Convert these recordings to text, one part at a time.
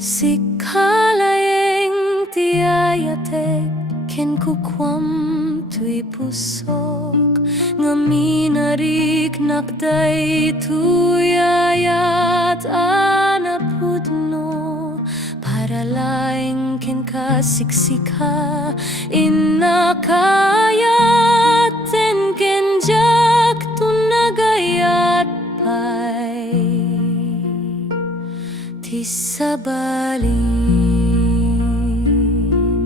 Sikhalayeng tiyayatek ken kukwam tuy pusok ngaminarik nakday tuyayat anapudno para laeng ken kasiksika inakayat ten ken jak tunagayat pay ti sabalin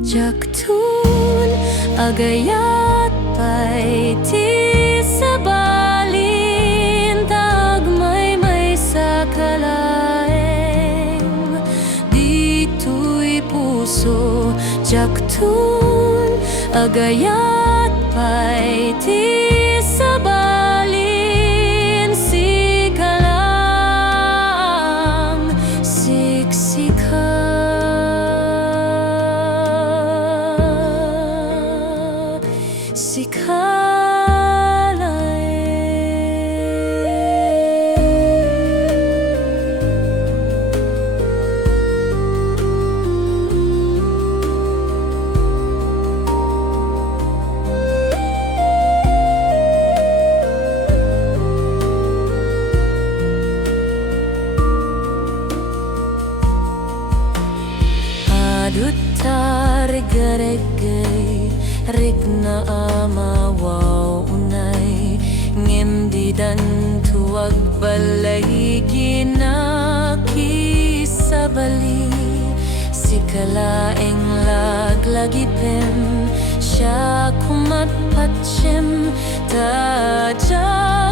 jaktun agayat pay ti sabalin tagmay sa kalaeng dito'y puso jaktun agayat pay ti sabalin sikalang siksika Adutar garegay rikna amawaw unay ngemdidan tuwag balay ginakisabali sikalaeng laglagipem siya kumatpatsyem tadya